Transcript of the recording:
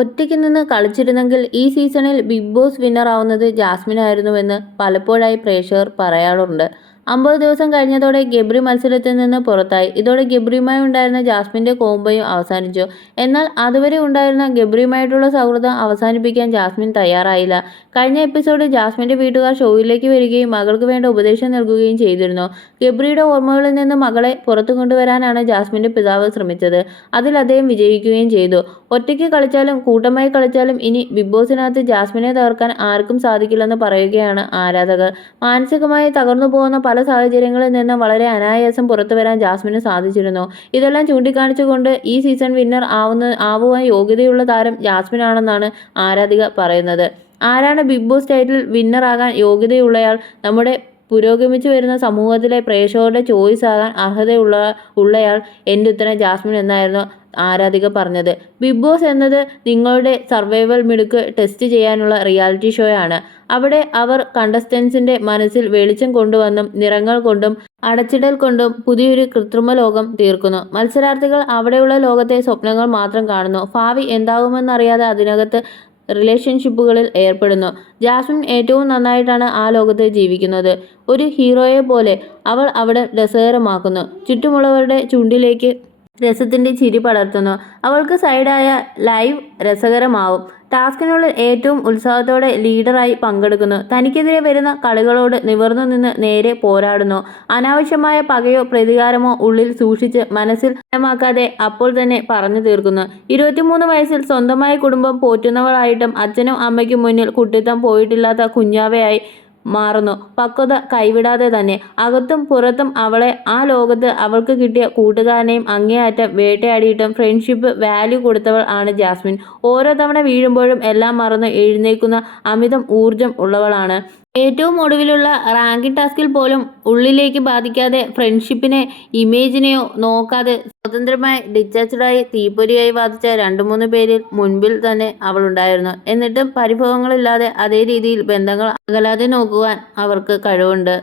ഒറ്റയ്ക്ക് നിന്ന് കളിച്ചിരുന്നെങ്കിൽ ഈ സീസണിൽ ബിഗ് ബോസ് വിന്നർ ആവുന്നത് ജാസ്മിൻ ആയിരുന്നുവെന്ന് പലപ്പോഴായി പ്രേക്ഷകർ പറയാറുണ്ട്. 50 ദിവസം കഴിഞ്ഞതോടെ ഗബ്രി മത്സരത്തിൽ നിന്ന് പുറത്തായി. ഇതോടെ ഗബ്രിയുമായി ഉണ്ടായിരുന്ന ജാസ്മിന്റെ കോംബോയും അവസാനിച്ചു. എന്നാൽ അതുവരെ ഉണ്ടായിരുന്ന ഗബ്രിയുമായിട്ടുള്ള സൗഹൃദം അവസാനിപ്പിക്കാൻ ജാസ്മിൻ തയ്യാറായില്ല. കഴിഞ്ഞ എപ്പിസോഡിൽ ജാസ്മിന്റെ വീട്ടുകാർ ഷോയിലേക്ക് വരികയും മകൾക്ക് വേണ്ട ഉപദേശം നൽകുകയും ചെയ്തിരുന്നു. ഗബ്രിയുടെ ഓർമ്മകളിൽ നിന്ന് മകളെ പുറത്തു കൊണ്ടുവരാനാണ് ജാസ്മിന്റെ പിതാവ് ശ്രമിച്ചത്. അതിൽ അദ്ദേഹം വിജയിക്കുകയും ചെയ്തു. ഒറ്റയ്ക്ക് കളിച്ചാലും കൂട്ടമായി കളിച്ചാലും ഇനി ബിഗ് ബോസിനകത്ത് ജാസ്മിനെ തകർക്കാൻ ആർക്കും സാധിക്കില്ലെന്ന് പറയുകയാണ് ആരാധകർ. മാനസികമായി തകർന്നു പോകുന്ന പല സാഹചര്യങ്ങളിൽ നിന്ന് വളരെ അനായാസം പുറത്തുവരാൻ ജാസ്മിന് സാധിച്ചിരുന്നു. ഇതെല്ലാം ചൂണ്ടിക്കാണിച്ചുകൊണ്ട് ഈ സീസൺ വിന്നർ ആവുവാൻ യോഗ്യതയുള്ള താരം ജാസ്മിൻ ആണെന്നാണ് ആരാധിക പറയുന്നത്. ആരാണ് ബിഗ് ബോസ് ടൈറ്റിൽ വിന്നർ ആകാൻ യോഗ്യതയുള്ളയാൾ? നമ്മുടെ പുരോഗമിച്ചു വരുന്ന സമൂഹത്തിലെ പ്രേക്ഷകരുടെ ചോയ്സ് ആകാൻ ഉള്ളയാൾ? എൻ്റെ ഉത്തരം ജാസ്മിൻ എന്നായിരുന്നു ആരാധിക പറഞ്ഞത്. ബിഗ് ബോസ് എന്നത് നിങ്ങളുടെ സർവൈവൽ മിടുക്ക് ടെസ്റ്റ് ചെയ്യാനുള്ള റിയാലിറ്റി ഷോയാണ്. അവിടെ അവർ കണ്ടസ്റ്റൻസിന്റെ മനസ്സിൽ വെളിച്ചം കൊണ്ടുവന്നും നിറങ്ങൾ കൊണ്ടും അടച്ചിടൽ കൊണ്ടും പുതിയൊരു കൃത്രിമ ലോകം തീർക്കുന്നു. മത്സരാർത്ഥികൾ അവിടെയുള്ള ലോകത്തെ സ്വപ്നങ്ങൾ മാത്രം കാണുന്നു. ഭാവി എന്താകുമെന്നറിയാതെ അതിനകത്ത് റിലേഷൻഷിപ്പുകളിൽ ഏർപ്പെടുന്നു. ജാസ്മിൻ ഏറ്റവും നന്നായിട്ടാണ് ആ ലോകത്ത് ജീവിക്കുന്നത്. ഒരു ഹീറോയെ പോലെ അവൾ അവിടെ രസകരമാക്കുന്നു. ചുറ്റുമുള്ളവരുടെ ചുണ്ടിലേക്ക് രസത്തിന്റെ ചിരി പടർത്തുന്നു. അവൾക്ക് സൈഡായ ലൈവ് രസകരമാവും. ടാസ്കിനുള്ളിൽ ഏറ്റവും ഉത്സാഹത്തോടെ ലീഡറായി പങ്കെടുക്കുന്നു. തനിക്കെതിരെ വരുന്ന കളികളോട് നിവർന്നു നിന്ന് നേരെ പോരാടുന്നു. അനാവശ്യമായ പകയോ പ്രതികാരമോ ഉള്ളിൽ സൂക്ഷിച്ച് മനസ്സിൽ ഭയമാക്കാതെ അപ്പോൾ തന്നെ പറഞ്ഞു തീർക്കുന്നു. 23 വയസ്സിൽ സ്വന്തമായി കുടുംബം പോറ്റുന്നവളായിട്ടും അച്ഛനും അമ്മയ്ക്കും മുന്നിൽ കുട്ടിത്തം പോയിട്ടില്ലാത്ത കുഞ്ഞാവയായി മാറുന്നു. പക്വത കൈവിടാതെ തന്നെ. അകത്തും പുറത്തും അവളെ ആ ലോകത്ത് അവൾക്ക് കിട്ടിയ കൂട്ടുകാരനെയും അങ്ങേയറ്റം വേട്ടയാടിയിട്ടും ഫ്രണ്ട്ഷിപ്പ് വാല്യൂ കൊടുത്തവൾ ആണ് ജാസ്മിൻ. ഓരോ തവണ വീഴുമ്പോഴും എല്ലാം മറന്ന് എഴുന്നേൽക്കുന്ന അമിതം ഊർജം ഉള്ളവളാണ്. ഏറ്റവും ഒടുവിലുള്ള റാങ്കിങ് ടാസ്കിൽ പോലും ഉള്ളിലേക്ക് ബാധിക്കാതെ ഫ്രണ്ട്ഷിപ്പിനെ ഇമേജിനെയോ നോക്കാതെ സ്വതന്ത്രമായി ഡിറ്റാച്ച്ഡായി തീപ്പൊരിയായി വാദിച്ച 2-3 പേരിൽ മുൻപിൽ തന്നെ അവളുണ്ടായിരുന്നു. എന്നിട്ടും പരിഭവങ്ങളില്ലാതെ അതേ രീതിയിൽ ബന്ധങ്ങൾ അകലാതെ നോക്കുവാൻ അവർക്ക് കഴിവുണ്ട്.